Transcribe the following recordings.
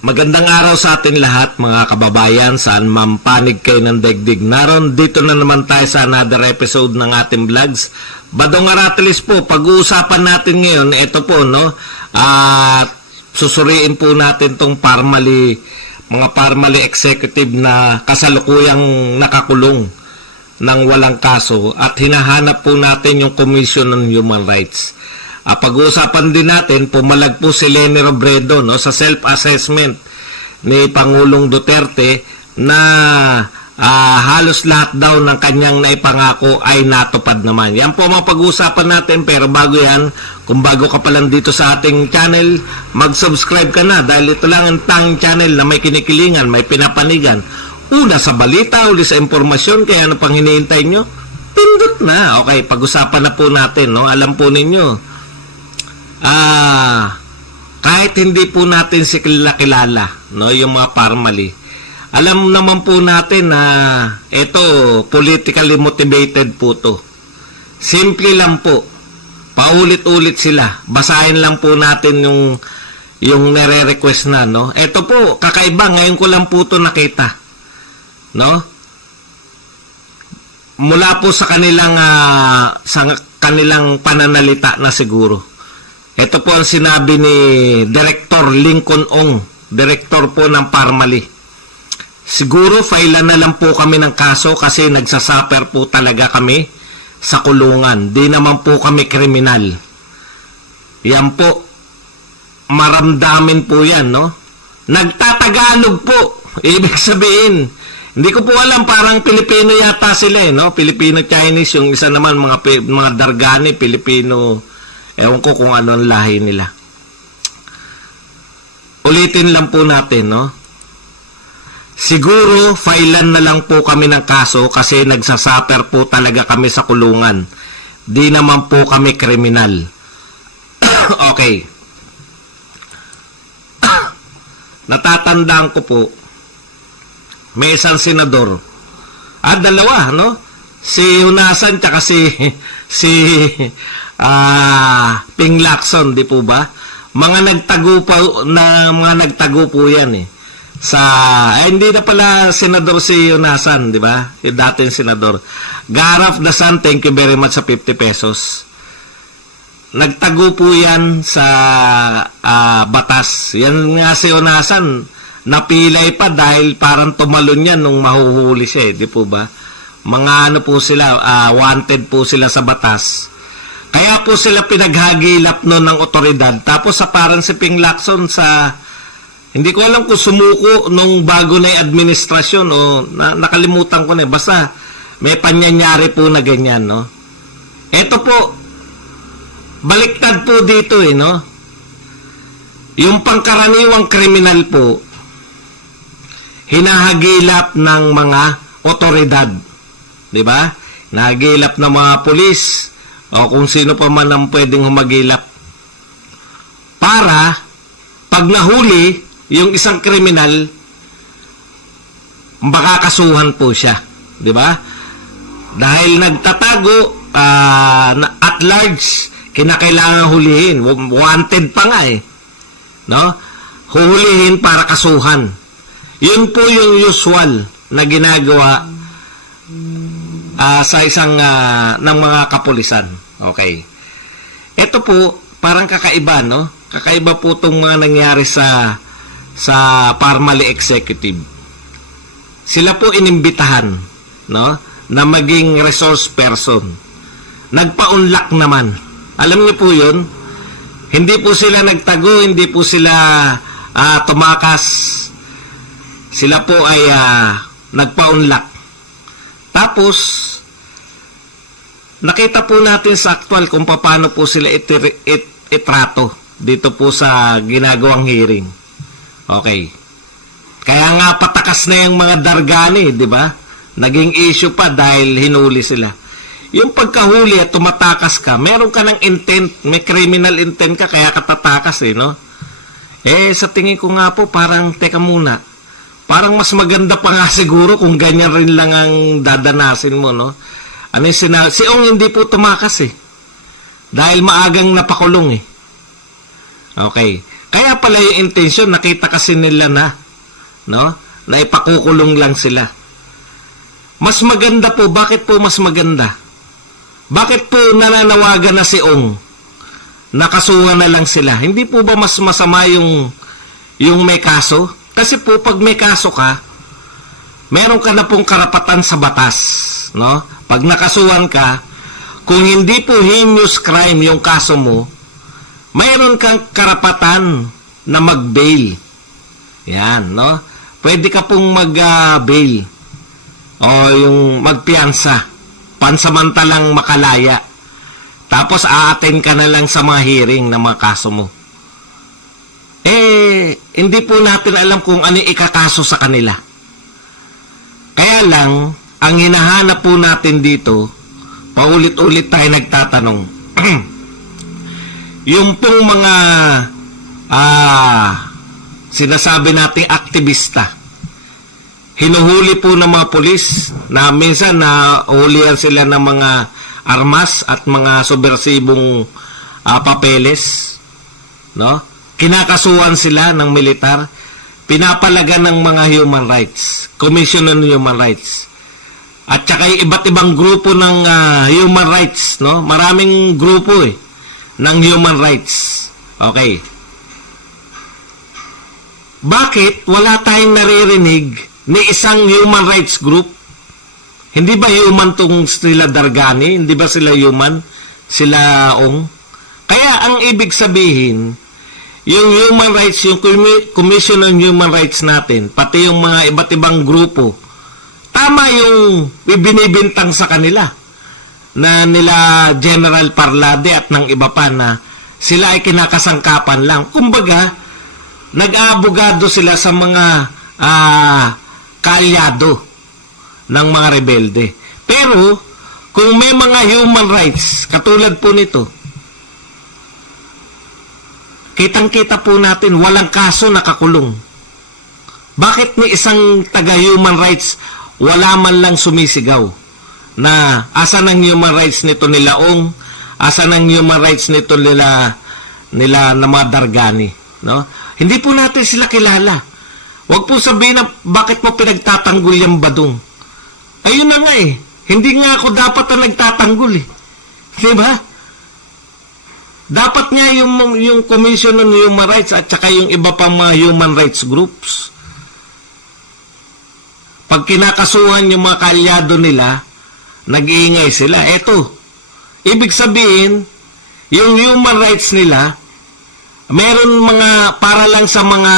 Magandang araw sa atin lahat mga kababayan, saan mampanig kayo ng daigdig. Naroon dito na naman tayo sa another episode ng ating vlogs. Badong Aratilis po, pag-uusapan natin ngayon, ito po, no? Susuriin po natin tong mga Parmali executive na kasalukuyang nakakulong ng walang kaso at hinahanap po natin yung Commission on Human Rights. Pag-uusapan din natin, pumalag po si Leni Robredo, no, sa self-assessment ni Pangulong Duterte na halos lahat daw ng kanyang naipangako ay natupad naman. Yan po ang pag-uusapan natin, pero bago yan, kung bago ka pa lang dito sa ating channel, mag-subscribe ka na dahil ito lang ang tanging channel na may kinikilingan, may pinapanigan. Una sa balita, uli sa impormasyon, kaya ano pang hinihintay nyo? Pindot na. Okay, pag-usapan na po natin, no? Alam po ninyo, kahit hindi po natin si kilala, no, yung mga Parmali, alam naman po natin na ito politically motivated po to. Simple lang po, paulit-ulit sila. Basahin lang po natin yung nare-request na, no. Ito po kakaiba, ngayon ko lang po to nakita, no, mula po sa kanilang pananalita na siguro. Ito po ang sinabi ni Director Lincoln Ong, Director po ng Parmali. Siguro failan na lang po kami ng kaso kasi nagsasaper po talaga kami sa kulungan. Di naman po kami kriminal. Yan po, maramdamin po yan, no? Nagtatagalog po, ibig sabihin. Hindi ko po alam, parang Pilipino yata sila, no? Filipino-Chinese, yung isa naman mga Dargani, Pilipino. Ewan ko kung ano ang lahi nila. Ulitin lang po natin, no? Siguro, failan na lang po kami ng kaso kasi nagsasaper po talaga kami sa kulungan. Di naman po kami kriminal. Okay. Natatandaan ko po, may isang senador. Dalawa, no? Si Hunasan tsaka si Ping Lacson, di po ba? Mga nagtago po yan eh. Hindi na pala senador si Hunasan, di ba? Yung dating senador. Garaf Dasan, thank you very much sa 50 pesos. Nagtago po yan sa batas. Yan nga si Hunasan, napilay pa dahil parang tumalon yan nung mahuhuli siya, di po ba? Mga ano po sila, wanted po sila sa batas. Kaya po sila pinaghagilap noon ng otoridad. Tapos sa parang si Ping Lacson hindi ko alam kung sumuko nung bago na yung administrasyon o nakalimutan ko na. Basta may panyanyari po na ganyan, no? Ito po, baliktad po dito no? Yung pangkaraniwang kriminal po, hinahagilap ng mga otoridad. Di ba? Nahagilap ng mga pulis, o kung sino pa man ang pwedeng humagilap. Para, pag nahuli, yung isang kriminal, makakasuhan po siya. Di ba? Dahil nagtatago, at large, kinakailangan hulihin. Wanted pa nga eh. No? Huhulihin para kasuhan. Yun po yung usual na ginagawa sa isang ng mga kapulisan. Okay. Ito po, parang kakaiba, no? Kakaiba po itong mga nangyari sa Parmali executive. Sila po inimbitahan, no? Na maging resource person. Nagpa-unlock naman. Alam niyo po yun? Hindi po sila nagtago, hindi po sila tumakas. Sila po ay nagpa-unlock. Tapos, nakita po natin sa actual kung paano po sila itrato dito po sa ginagawang hearing. Okay. Kaya nga patakas na yung mga Dargani, di ba? Naging issue pa dahil hinuli sila. Yung pagkahuli at tumatakas ka, meron ka ng intent, may criminal intent ka, kaya katatakas no? Sa tingin ko nga po, parang, teka muna, parang mas maganda pa nga siguro kung ganyan rin lang ang dadanasin mo, no? Si Ong hindi po tumakas Dahil maagang napakulong Okay. Kaya pala yung intensyon, nakita kasi nila na, no? Na ipakukulong lang sila. Mas maganda po, bakit po mas maganda? Bakit po nananawagan na si Ong? Nakasuhan na lang sila. Hindi po ba mas masama yung may kaso? Kasi po pag may kaso ka, meron ka na pong karapatan sa batas, no? Pag nakasuhan ka, kung hindi po heinous crime yung kaso mo, mayroon kang karapatan na mag-bail. Yan, no? Pwede ka pong mag-bail o yung magpiyansa, pansamantalang makalaya. Tapos aaten ka na lang sa mga hearing na mga kaso mo. Hindi po natin alam kung ano ikakaso sa kanila. Kaya lang, ang hinahanap po natin dito, paulit-ulit tayo nagtatanong, yung pong mga sinasabi nating aktivista, hinuhuli po ng mga pulis na minsan na uhulihan sila ng mga armas at mga subversibong papeles, no? Kinakasuhan sila ng militar, pinapalagan ng mga human rights, Commission on Human Rights. At saka iba't ibang grupo ng human rights, no? Maraming grupo ng human rights. Okay. Bakit wala tayong naririnig ni isang human rights group? Hindi ba human tong sila Dargani? Hindi ba sila human? Sila Ong? Kaya ang ibig sabihin, yung human rights, yung Commission on Human Rights natin, pati yung mga iba't ibang grupo, tama yung ibinibintang sa kanila na nila General Parlade at ng iba pa na sila ay kinakasangkapan lang. Kumbaga, nag-aabogado sila sa mga kaalyado ng mga rebelde. Pero, kung may mga human rights, katulad po nito, kitang-kita po natin, walang kaso nakakulong. Bakit ni isang taga-human rights wala man lang sumisigaw na asan ang human rights nito nila Ong, asan ang human rights nito nila na mga Dargani, no? Hindi po natin sila kilala. Huwag po sabihin na bakit mo pinagtatanggol yung Badong. Ayun na nga hindi nga ako dapat na nagtatanggol diba? Dapat nga yung Commission on Human Rights at saka yung iba pang mga human rights groups, pag kinakasuhan yung mga kaalyado nila, nag-iingay sila. Eto, ibig sabihin, yung human rights nila, meron mga para lang sa mga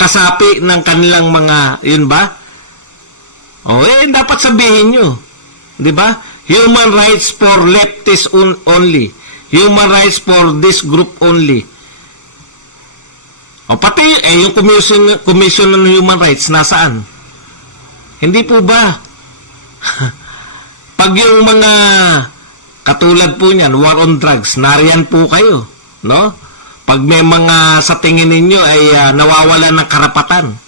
kasapi ng kanilang mga, yun ba? Dapat sabihin nyo. Di ba? Human rights for leftists only. Human rights for this group only. Pati yung Commission on Human Rights, nasaan? Hindi po ba? Pag yung mga katulad po niyan, war on drugs, nariyan po kayo, no? Pag may mga sa tingin ninyo ay nawawala ng karapatan.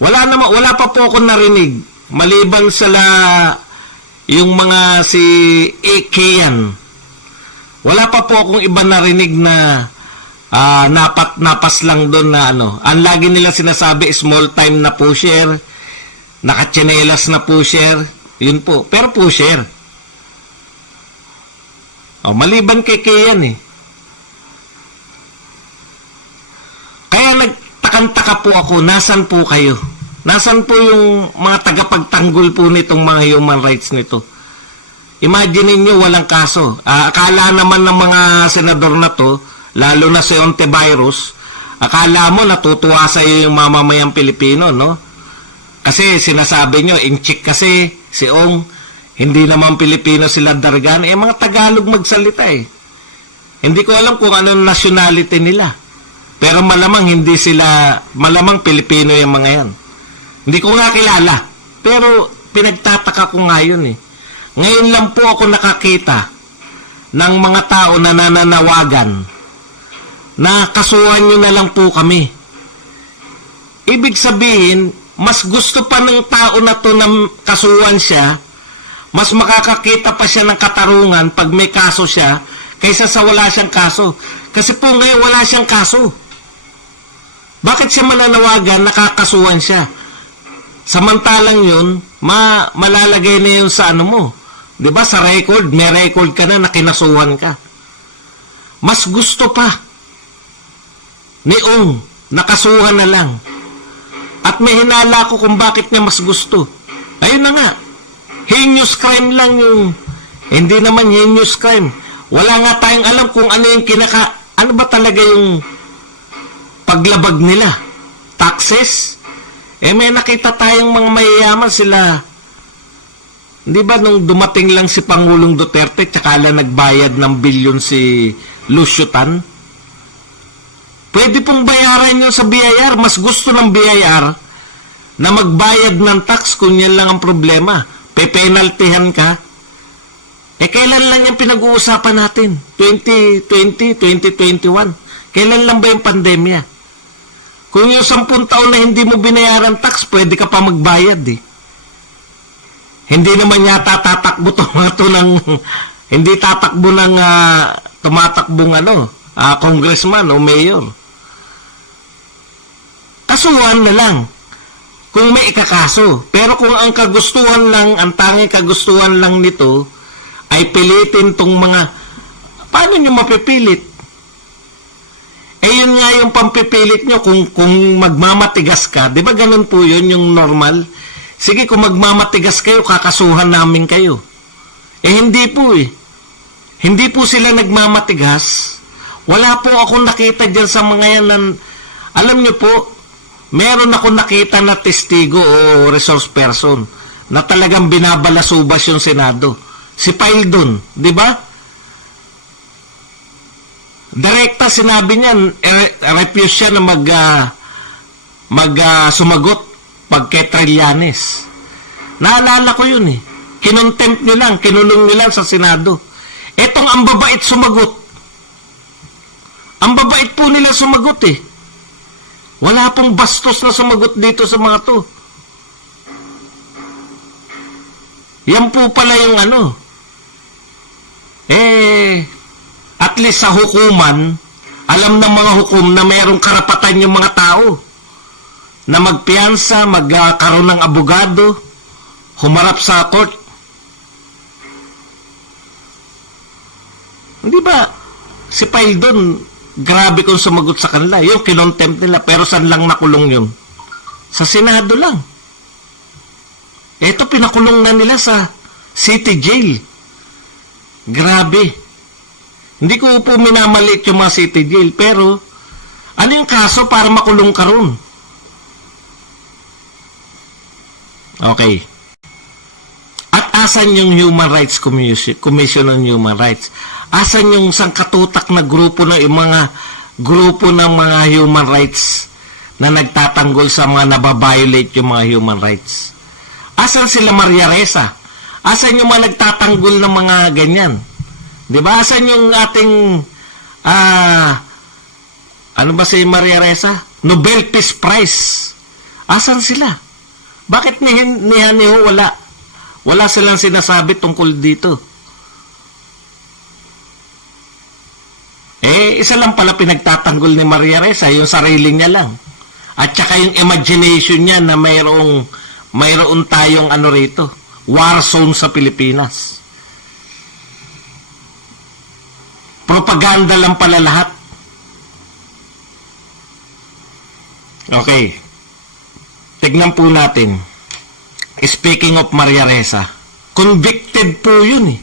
Wala pa po ako narinig maliban sa yung mga si Kian. Wala pa po akong iba narinig na napas lang doon na ano. Ang lagi nila sinasabi, small time na pusher, nakatsinelas na pusher, yun po. Pero pusher. Maliban kay Kian Kaya nagtakantaka po ako, nasan po kayo? Nasan po yung mga tagapagtanggol po nitong mga human rights nito? Imagine niyo walang kaso. Akala naman ng mga senador na to, lalo na si Ontiveros, akala mo natutuwa sa iyo yung mamamayang Pilipino, no? Kasi sinasabi nyo, in-check kasi si Ong, hindi naman Pilipino sila Dargan, mga Tagalog magsalita Hindi ko alam kung anong nationality nila. Pero malamang hindi sila, malamang Pilipino yung mga yan. Hindi ko nga kilala. Pero pinagtataka ko nga yun Ngayon lang po ako nakakita ng mga tao na nananawagan na kasuhan nyo na lang po kami. Ibig sabihin, mas gusto pa ng tao na to na kasuhan siya, mas makakakita pa siya ng katarungan pag may kaso siya, kaysa sa wala siyang kaso. Kasi po ngayon wala siyang kaso. Bakit siya mananawagan, nakakasuhan siya? Samantalang yun, malalagay na yun sa ano mo. 'Di ba sa record, may record ka na kinasuhan ka. Mas gusto pa ni Ong, nakasuhan na lang. At may hinala ko kung bakit niya mas gusto. Ayun na nga, heinous crime lang yung, hindi naman heinous crime. Wala nga tayong alam kung ano yung ano ba talaga yung paglabag nila. Taxes? May nakita tayong mga mayayaman sila. Di ba nung dumating lang si Pangulong Duterte, tsaka lang nagbayad ng bilyon si Lucio Tan? Pwede pong bayaran yun sa BIR. Mas gusto ng BIR na magbayad ng tax kung yan lang ang problema. Pepenaltihan ka. Kailan lang yung pinag-uusapan natin? 2020, 2021. Kailan lang ba yung pandemya? Kung yung 10 taon na hindi mo binayaran tax, pwede ka pa magbayad eh. Hindi naman yata tatakbo hindi tatakbo ng tumatakbong congressman o mayor. Kasuhan na lang kung may ikakaso. Pero kung ang kagustuhan lang, ang tanging kagustuhan lang nito ay pilitin tong mga, paano nyo mapipilit? Yun nga yung pampipilit nyo kung magmamatigas ka. Di ba ganun po yun yung normal? Sige, kung magmamatigas kayo, kakasuhan namin kayo. Hindi po eh. Hindi po sila nagmamatigas. Wala po akong nakita dyan sa mga yan. Alam nyo po, meron akong nakita na testigo o resource person na talagang binabalasubas yung Senado. Si Paildon, di ba? Direkta sinabi niyan, refuse siya na sumagot pag kay Trillanes. Naalala ko yun eh. Kinontempt nila, kinulong nila sa Senado. Etong ang babait sumagot. Ang babait po nila sumagot eh. Wala pong bastos na sumagot dito sa mga to. Yan po pala yung at least sa hukuman, alam ng mga hukom na mayroong karapatan yung mga tao na magpiyansa, magkaroon ng abogado, humarap sa court. Hindi ba, si Paildon, grabe kung sumagot sa kanila. Yung kinontempt nila, pero saan lang nakulong yun? Sa Senado lang. Ito, pinakulong na nila sa City Jail. Grabe. Hindi ko po minamaliit yung mga City Jail, pero ano yung kaso para makulong ka ron? Okay. At asan yung Human Rights Commission on Human Rights? Asan yung sangkatutak na grupo ng mga human rights na nagtatanggol sa mga nababiolate yung mga human rights? Asan sila Maria Ressa? Asan yung mga nagtatanggol ng mga ganyan? Diba? Asan yung ating ano ba si Maria Ressa? Nobel Peace Prize. Asan sila? Bakit niya wala silang sinasabi tungkol dito? Isa lang pala pinagtatanggol ni Maria Ressa, yung sarili niya lang. At saka yung imagination niya na mayroon tayong rito, war zone sa Pilipinas. Propaganda lang pala lahat. Okay. Tignan po natin. Speaking of Maria Ressa, convicted po yun eh.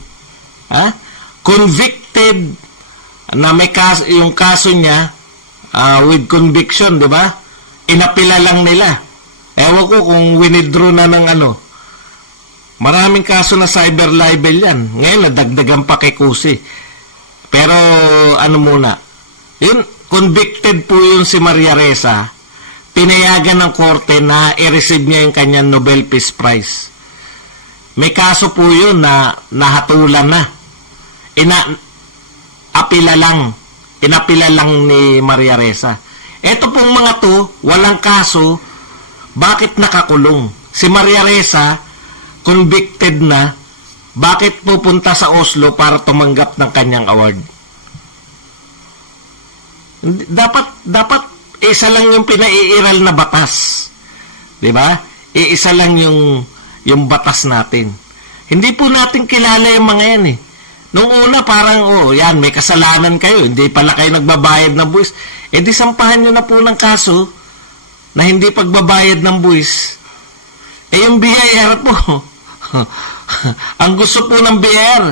Convicted na may yung kaso niya with conviction, di ba? Inapila lang nila. Ewan ko kung winidraw na ng Maraming kaso na cyber libel yan. Ngayon, nadagdagan pa kay Kusi. Pero, muna. Yun, convicted po yun si Maria Ressa. Pinayagan ng korte na i-receive niya yung kanyang Nobel Peace Prize. May kaso po yun na nahatulan na. Inapila lang ni Maria Ressa. Ito pong mga to, walang kaso, bakit nakakulong? Si Maria Ressa, convicted na, bakit pupunta sa Oslo para tumanggap ng kanyang award? Dapat isa lang yung pinaiiral na batas. 'Di ba? Isa lang yung batas natin. Hindi po natin kilala yung mga yan eh. Nung una parang, yan, may kasalanan kayo. Hindi pala kayo nagbabayad ng buwis. Eh di sampahan nyo na po ng kaso na hindi pagbabayad ng buwis. Eh yung BIR po, ang gusto po ng BIR,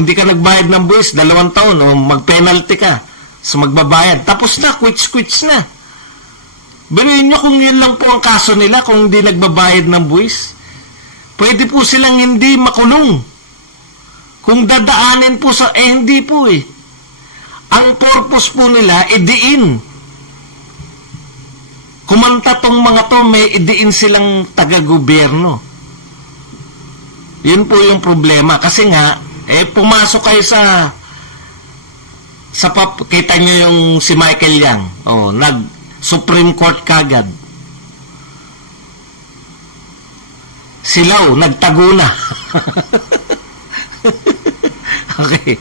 hindi ka nagbayad ng buwis, 2 taon, mag-penalty ka sa magbabayad. Tapos na, quits na. Biruin nyo kung yun lang po ang kaso nila, kung hindi nagbabayad ng buwis. Pwede po silang hindi makulong. Kung dadaanin po sa, hindi po eh. Ang purpose po nila, idiin. Kumanta tong mga to, may idiin silang taga-gobyerno. Yun po yung problema. Kasi nga, pumasok kayo kita nyo yung si Michael Yang. Nag-Supreme Court kagad. Silaw, nagtago na. Okay.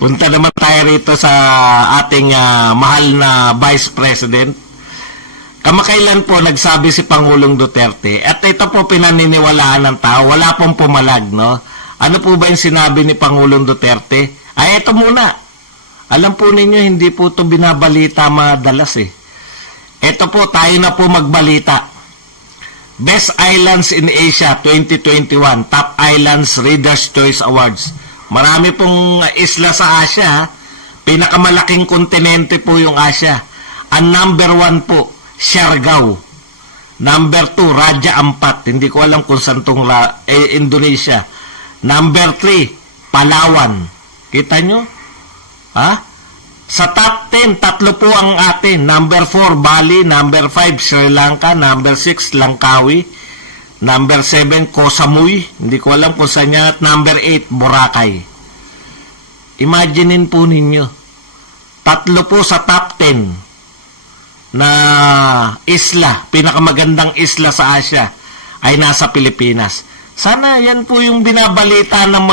Punta naman tayo rito sa ating mahal na Vice President. Kamakailan po nagsabi si Pangulong Duterte, at ito po pinaniniwalaan ng tao, wala pong pumalag, no? Ano po ba yung sinabi ni Pangulong Duterte? Ito muna. Alam po ninyo, hindi po ito binabalita madalas eh. Ito po, tayo na po magbalita. Best Islands in Asia 2021, Top Islands Reader's Choice Awards. Marami pong isla sa Asia. Pinakamalaking kontinente po yung Asia. Ang number 1 po, Siargao. Number 2, Raja Ampat. Hindi ko alam kung saan itong Indonesia. Number 3, Palawan. Kita nyo? Sa top 10, 3 po ang atin. Number 4, Bali. Number 5, Sri Lanka. Number 6, Langkawi. Number 7, Koh Samui. Hindi ko alam kung saan yan. At number 8, Boracay. Imaginein po ninyo. 3 po sa top 10 na isla, pinakamagandang isla sa Asia, ay nasa Pilipinas. Sana yan po yung binabalita ng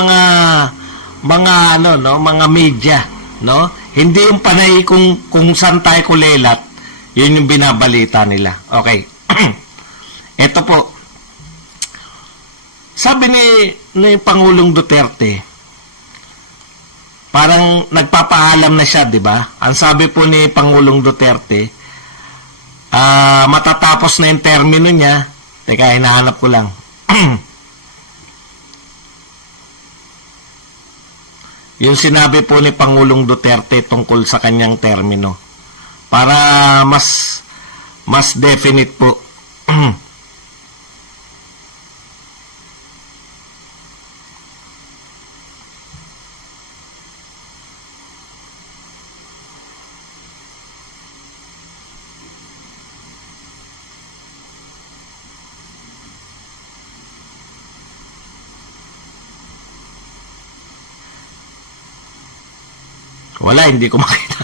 mga media, no? Hindi yung panay kung saan tayo kulelat, yun yung binabalita nila. Okay. Ito po. Sabi ni Pangulong Duterte, parang nagpapaalam na siya, di ba? Ang sabi po ni Pangulong Duterte, matatapos na yung termino niya. Teka, hinahanap ko lang. Yung sinabi po ni Pangulong Duterte tungkol sa kanyang termino. Para mas definite po. Wala, hindi ko makita.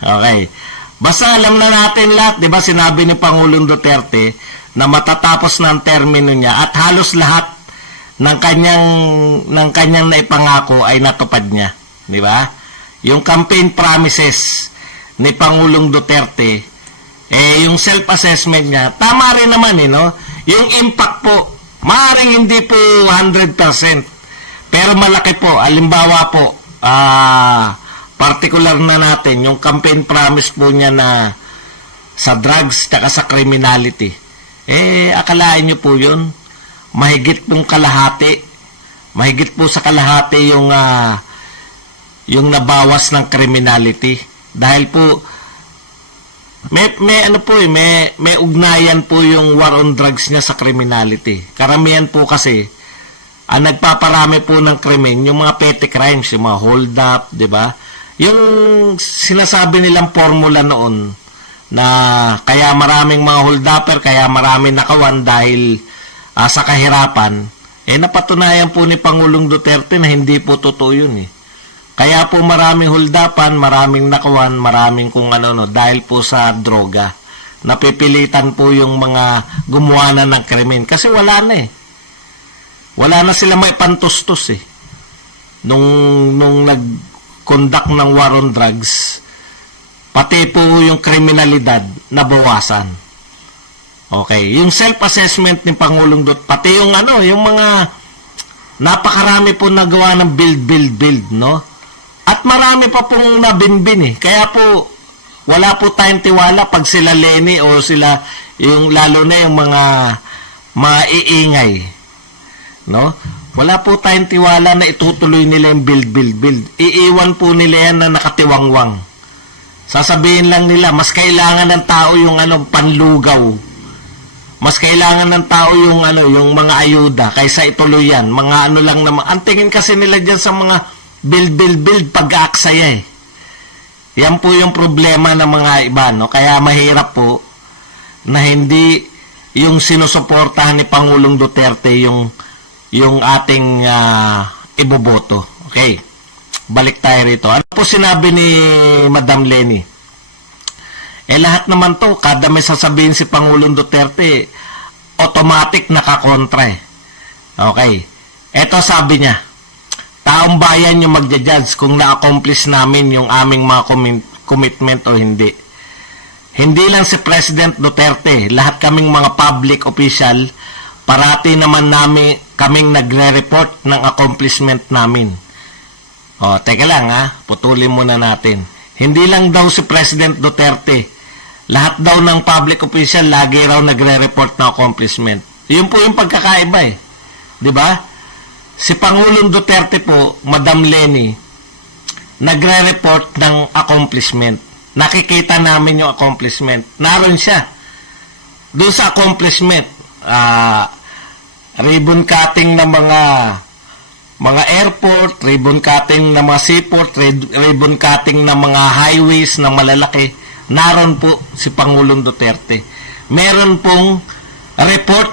Okay. Basta alam na natin lahat, di ba, sinabi ni Pangulong Duterte na matatapos na ang termino niya at halos lahat ng kanyang naipangako ay natupad niya. Di ba? Yung campaign promises ni Pangulong Duterte, yung self-assessment niya, tama rin naman, no? Yung impact po, maaaring hindi po 100%. Pero malaki po, alimbawa po, particular na natin, yung campaign promise po niya na sa drugs at sa criminality. Akalain nyo po yun, mahigit pong kalahati, mahigit po sa kalahati yung nabawas ng criminality. Dahil po, may ugnayan po yung war on drugs niya sa criminality. Karamihan po kasi, ang nagpaparami po ng krimen, yung mga petty crimes, yung mga hold up, di ba? Yung sinasabi nilang formula noon na kaya maraming mga hold upper, kaya maraming nakawan dahil sa kahirapan, napatunayan po ni Pangulong Duterte na hindi po totoo yun eh. Kaya po maraming hold upan, maraming nakawan, maraming kung dahil po sa droga. napipilitan po yung mga gumawa na ng krimen. Kasi wala na eh. Wala na sila may pantustos eh. Nung nag-conduct ng war on drugs, pati po yung kriminalidad nabawasan. Okay, yung self-assessment ni Pangulong pati yung yung mga napakarami po nagawa ng build, no? At marami pa pong nabinbin eh. Kaya po, wala po tayong tiwala pag sila Lenny o sila, yung lalo na yung mga maiingay, no? Wala po tayong tiwala na itutuloy nila yung build. Iiwan po nila yan na nakatiwangwang. Sasabihin lang nila, mas kailangan ng tao yung panlugaw. Mas kailangan ng tao yung yung mga ayuda kaysa ituloy yan. Mga lang naman. Ang tingin kasi nila diyan sa mga build pag-aaksaya eh. Yan po yung problema ng mga iba, no? Kaya mahirap po na hindi yung sinusuportahan ni Pangulong Duterte yung ating iboboto. Okay. Balik tayo rito. Ano po sinabi ni Madam Lenny? Lahat naman to, kada may sasabihin si Pangulong Duterte, automatic nakakontra eh. Okay. Eto sabi niya, taong bayan yung magja-judge kung na-accomplish namin yung aming mga commitment o hindi. Hindi lang si President Duterte, lahat kaming mga public official, parati naman kaming nagre-report ng accomplishment namin. O, teka lang putulin muna natin. Hindi lang daw si President Duterte, lahat daw ng public official lagi raw nagre-report ng accomplishment. Yun po yung pagkakaiba eh. 'Di ba? Si Pangulong Duterte po, Madam Lenny, nagre-report ng accomplishment. Nakikita namin yung accomplishment. Naroon siya. Doon sa accomplishment, ribbon cutting ng mga airport, ribbon cutting ng mga seaport, ribbon cutting ng mga highways na malalaki. Naroon po si Pangulong Duterte. Meron pong report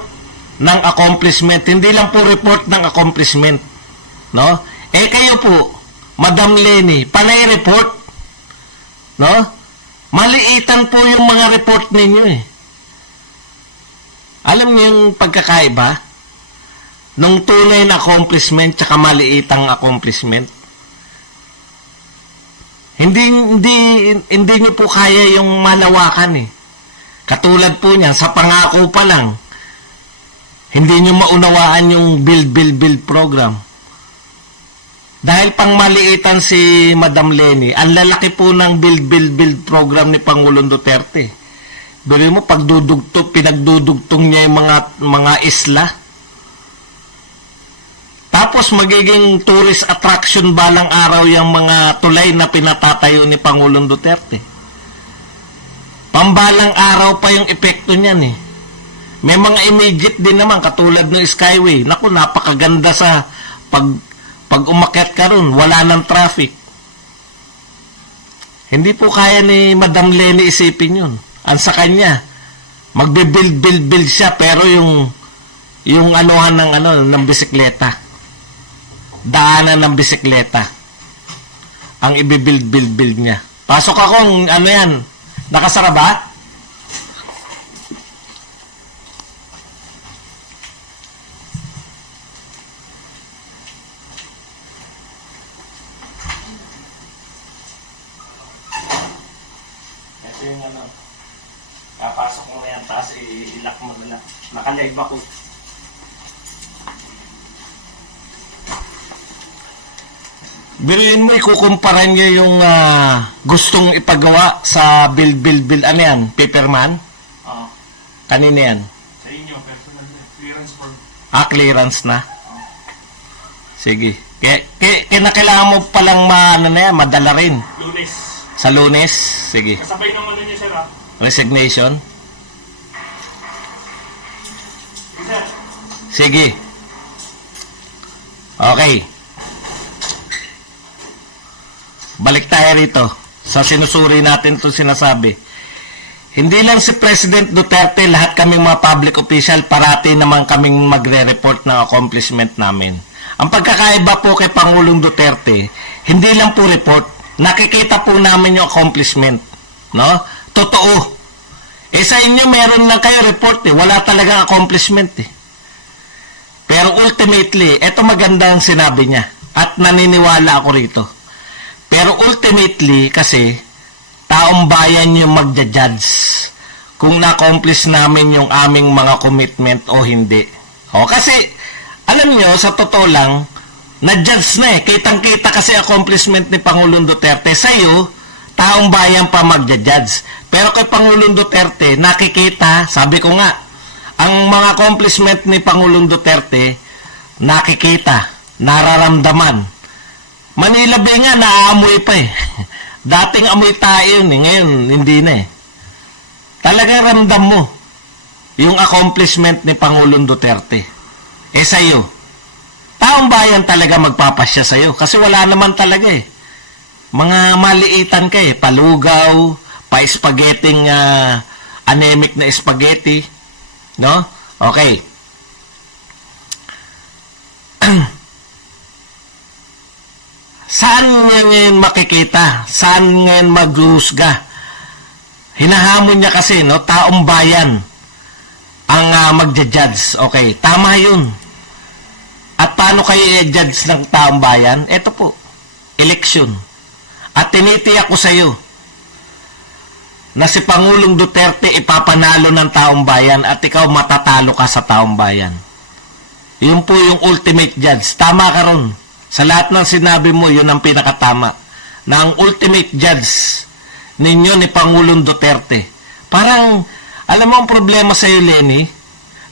ng accomplishment. Hindi lang po report ng accomplishment. No? Kayo po, Madam Lenny, panay report. No? Maliitan po yung mga report ninyo eh. Alam niyo yung pagkakaiba? Nung tunay na accomplishment tsaka maliitang accomplishment. Hindi niyo po kaya yung malawakan eh. Katulad po niyan, sa pangako pa lang, hindi niyo maunawaan yung build program. Dahil pang maliitan si Madam Lenny, ang lalaki po ng build program ni Pangulong Duterte. Bili mo, pinagdudugtong niya yung mga isla. Tapos magiging tourist attraction balang araw yung mga tulay na pinatatayo ni Pangulong Duterte. Pambalang araw pa yung epekto niyan eh. May mga immediate din naman katulad ng Skyway. Naku, napakaganda sa pag umakyat ka ron, wala ng traffic. Hindi po kaya ni Madam Lenny isipin yun. Ang sa kanya, magbe-build siya pero yung anuhan ng bisikleta. Daanan ng bisikleta ang i-build niya. Pasok akong yan, nakasara ba? Ito yung kapasok mo na yan, tapos i-lock mo na. Naka-live ako. Biruin mo, ikukumpara niyo yung gustong ipagawa sa build. Ano yan? Paperman? Oo. Kanina yan? Sa inyo, personal clearance form. Clearance na? Sige. Kailangan mo palang madala rin. Lunes. Sa Lunes? Sige. Kasabay naman ninyo, sir, Resignation? Sir. Sige. Okay. Balik tayo rito sa sinusuri natin itong sinasabi. Hindi lang si President Duterte, lahat kaming mga public official, parati naman kaming magre-report ng accomplishment namin. Ang pagkakaiba po kay Pangulong Duterte, hindi lang po report, nakikita po namin yung accomplishment. No? Totoo. Sa inyo, meron lang kayo report eh. Wala talagang accomplishment eh. Pero ultimately, eto maganda ang sinabi niya. At naniniwala ako rito. Pero ultimately, kasi, taong bayan yung magja-judge kung na-accomplish namin yung aming mga commitment o hindi. O, kasi, alam nyo, sa totoo lang, na-judge na eh. Kitang-kita kasi accomplishment ni Pangulong Duterte. Sa'yo, taong bayan pa magja-judge. Pero kay Pangulong Duterte, nakikita, sabi ko nga, ang mga accomplishment ni Pangulong Duterte, nakikita, nararamdaman. Manila Bay nga, naaamoy pa eh. Dating amoy tayo yun eh, ngayon hindi na eh. Talagang ramdam mo yung accomplishment ni Pangulong Duterte. Sa'yo, taong bayan talaga magpapasya sa'yo kasi wala naman talaga eh. Mga maliitan ka eh, palugaw, pa-spaghetting anemic na spaghetti, no? Okay. Saan niya ngayon makikita? Saan ngayon maghuhusga? Hinahamon niya kasi, no? Taong bayan ang magja-judge. Okay, tama yun. At paano kayo i-judge ng taong bayan? Ito po, election. At tinitiyak ko sa iyo na si Pangulong Duterte ipapanalo ng taong bayan at ikaw matatalo ka sa taong bayan. Yun po yung ultimate judge. Tama ka ron. Sa lahat ng sinabi mo, yun ang pinakatama. Na ang ultimate judge ninyo ni Pangulong Duterte. Parang, alam mo ang problema sa iyo, Lenny?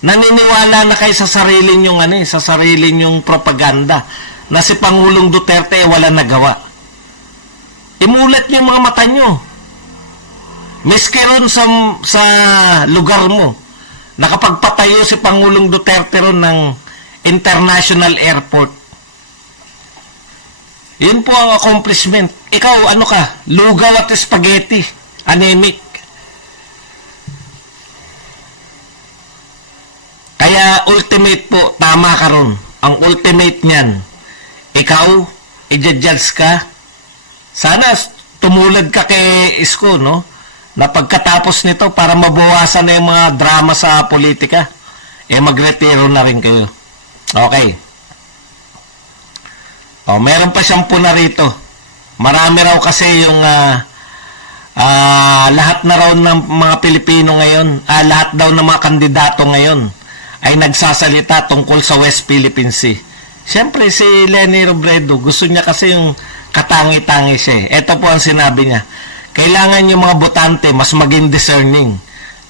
Naniniwala na kayo sa sarili nyong, sa sarili nyong propaganda na si Pangulong Duterte wala nagawa. Imulat niyo yung mga mata nyo. Miski ron sa lugar mo, nakapagpatayo si Pangulong Duterte ron ng international airport. Yun po ang accomplishment. Ikaw, ano ka? Lugaw at spaghetti. Anemic. Kaya ultimate po, tama ka ron. Ang ultimate niyan, ikaw, i-judge ka. Sana tumulad ka kay Isko, no? Na pagkatapos nito, para mabawasan na yung mga drama sa politika, magretiro na rin kayo. Okay. Meron pa siyang puna rito. Marami raw kasi yung lahat na raw ng mga Pilipino ngayon, lahat daw ng mga kandidato ngayon ay nagsasalita tungkol sa West Philippine Sea. Siyempre si Leni Robredo, gusto niya kasi yung katangi-tangi siya. Ito po ang sinabi niya. Kailangan yung mga botante mas maging discerning.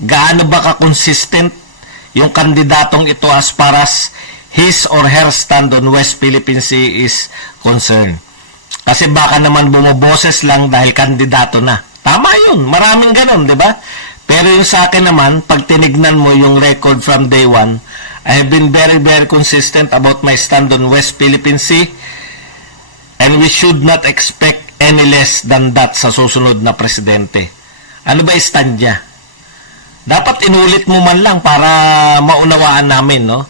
Gaano ba ka-consistent yung kandidatong ito as far as his or her stand on West Philippine Sea is concerned. Kasi baka naman bumoboses lang dahil kandidato na. Tama yun, maraming ganon, di ba? Pero yung sa akin naman, pag tinignan mo yung record from day one, I have been very, very consistent about my stand on West Philippine Sea, and we should not expect any less than that sa susunod na presidente. Ano ba stand niya? Dapat inulit mo man lang para maunawaan namin, no?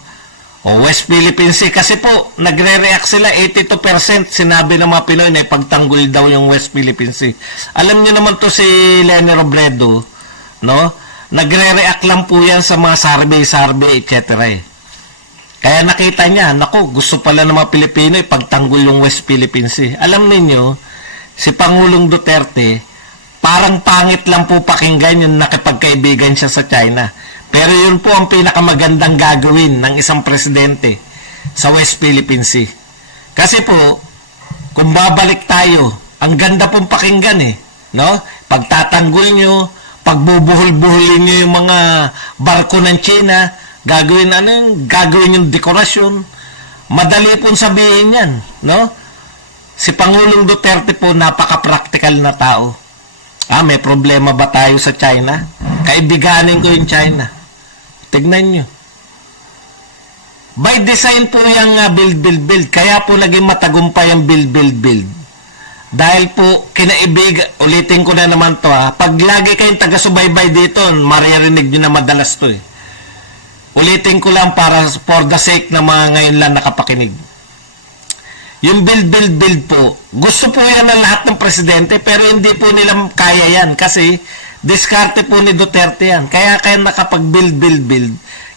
West Philippine Sea, kasi po, nagre-react sila, 82% sinabi ng mga Pinoy na ipagtanggol daw yung West Philippine Sea. Alam niyo naman to si Leni Robredo, no? Nagre-react lang po yan sa mga survey, etc. Kaya nakita niya, naku, gusto pala ng mga Pilipino ipagtanggol yung West Philippine Sea. Alam niyo, si Pangulong Duterte, parang pangit lang po pakinggan yung nakipagkaibigan siya sa China. Pero yun po ang pinakamagandang gagawin ng isang presidente sa West Philippine Sea. Kasi po, kung babalik tayo, ang ganda pong pakinggan no? Pagtatanggol nyo, pagbubuhol-buhulin nyo yung mga barko ng China, gagawin yung dekorasyon, madali pong sabihin yan, no? Si Pangulong Duterte po, napaka-practical na tao. May problema ba tayo sa China? Kaibiganin ko yung China. Tignan nyo. By design po yung build. Kaya po naging matagumpay yung build. Dahil po, ulitin ko na naman to pag lagi kayong taga-subaybay dito, maririnig nyo na madalas to Ulitin ko lang para for the sake na mga ngayon lang nakapakinig. Yung build po, gusto po yan ng lahat ng presidente, pero hindi po nila kaya yan kasi Diskarte po ni Duterte yan. Kaya nakapag-build.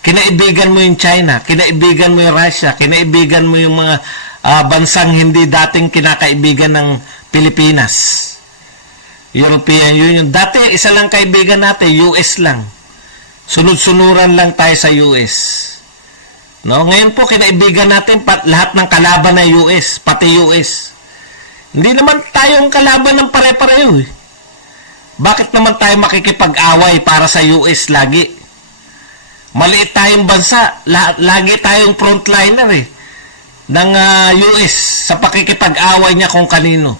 Kinaibigan mo yung China, kinaibigan mo yung Russia, kinaibigan mo yung mga bansang hindi dating kinakaibigan ng Pilipinas. European Union. Dati, isa lang kaibigan natin, US lang. Sunod-sunuran lang tayo sa US. No? Ngayon po, kinaibigan natin lahat ng kalaban ng US, pati US. Hindi naman tayong kalaban ng pare-pareho eh. Bakit naman tayo makikipag-away para sa US lagi? Maliit tayong bansa, lagi tayong frontliner eh, ng US sa pakikipag-away niya kung kanino.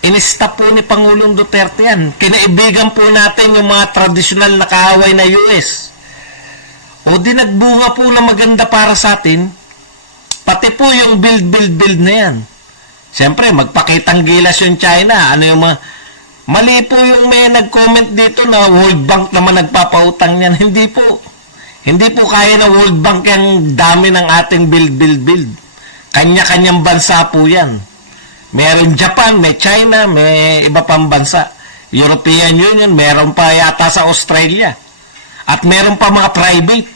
Inistop po ni Pangulong Duterte yan. Kinaibigan po natin yung mga tradisyonal na kaaway na US. O di nagbunga po na maganda para sa atin, pati po yung build na yan. Siyempre, magpakitang gilas yung China. Ano yung mga... Mali po yung may nag-comment dito na World Bank naman nagpapautang yan. Hindi po. Hindi po kaya ng World Bank yung dami ng ating build. Kanya-kanyang bansa po yan. Meron Japan, may China, may iba pang bansa. European Union, meron pa yata sa Australia. At meron pa mga private.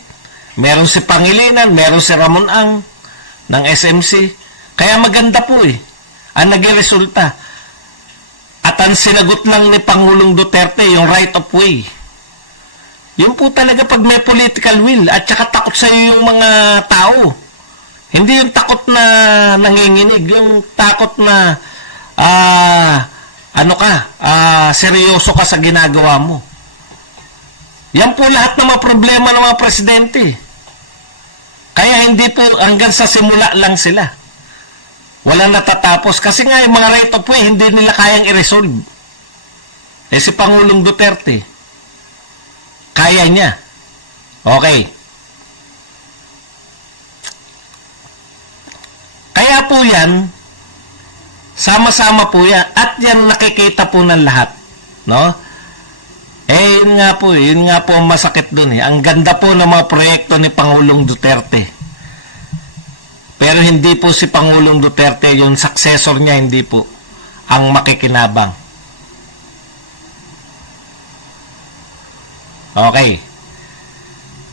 Meron si Pangilinan, meron si Ramon Ang ng SMC. Kaya maganda po eh. Ang naging resulta. At ang sinagot lang ni Pangulong Duterte, yung right of way. Yun po talaga pag may political will at saka takot sa iyo yung mga tao. Hindi yung takot na nanginginig, yung takot na seryoso ka sa ginagawa mo. Yan po lahat ng mga problema ng mga presidente. Kaya hindi po hanggang sa simula lang sila. Walang natatapos. Kasi nga yung mga right of way, hindi nila kayang i-resolve. Eh si Pangulong Duterte, kaya niya. Okay. Kaya po yan, sama-sama po yan. At yan nakikita po ng lahat. No? Yun nga po ang masakit dun eh. Ang ganda po ng mga proyekto ni Pangulong Duterte. Pero hindi po si Pangulong Duterte, yung successor niya, hindi po ang makikinabang. Okay.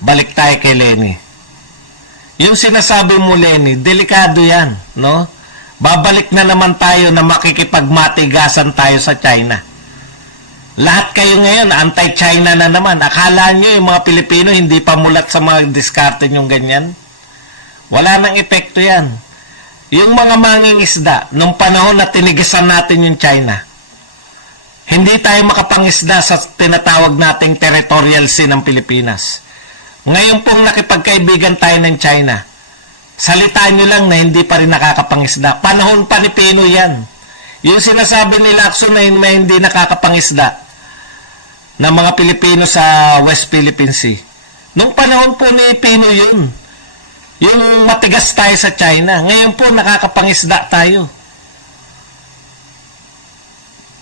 Balik tayo kay Lenny. Yung sinasabi mo, Lenny, delikado yan, no? Babalik na naman tayo na makikipagmatigasan tayo sa China. Lahat kayo ngayon, anti-China na naman. Akala nyo yung mga Pilipino hindi pa mulat sa mga diskarte nyong ganyan? Wala nang epekto yan. Yung mga mangingisda, nung panahon na tinigisan natin yung China, hindi tayo makapangisda sa tinatawag nating territorial sea ng Pilipinas. Ngayon pong nakipagkaibigan tayo ng China, salitaan nyo lang na hindi pa rin nakakapangisda. Panahon pa ni Pinoy yan. Yung sinasabi ni Lacson na hindi nakakapangisda ng mga Pilipino sa West Philippine Sea. Nung panahon po ni Pinoy yun. Yung matigas tayo sa China. Ngayon po, nakakapangisda tayo.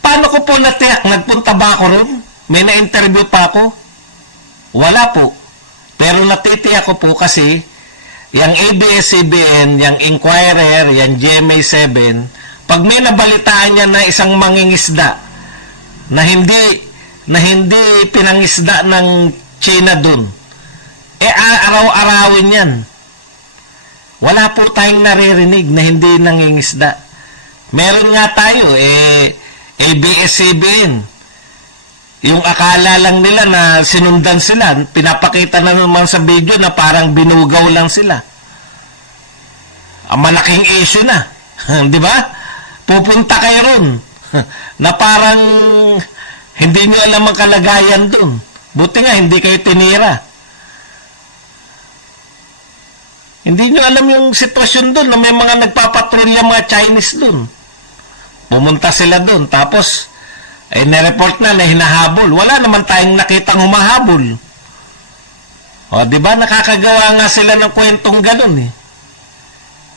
Paano ko po natiyak? Nagpunta ba ako ron? May na-interview pa ako? Wala po. Pero natitiyak ko po kasi yung ABS-CBN, yung Inquirer, yung GMA7, pag may nabalitaan niya na isang mangingisda na hindi pinangisda ng China dun, araw-arawin yan. Wala po tayong naririnig na hindi nangingisda. Meron nga tayo, ABS-CBN. Yung akala lang nila na sinundan sila, pinapakita na naman sa video na parang binugaw lang sila. Ang malaking issue na. Di ba? Pupunta kayo ron. Na parang hindi nyo alam ang kalagayan dun. Buti nga, hindi kayo tinira. Hindi nyo alam yung sitwasyon doon na may mga nagpapatrolya mga Chinese doon. Pumunta sila doon. Tapos, nireport na hinahabol. Wala naman tayong nakitang humahabol. O, di ba nakakagawa nga sila ng kwentong ganun eh.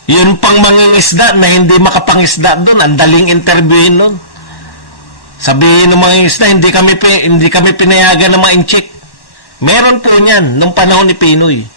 Yun pang mangingisda na hindi makapangisda doon. Ang daling interviewin doon. Sabihin ng mangingisda, hindi kami pinayagan ng mga inchik. Meron po niyan nung panahon ni Pinoy.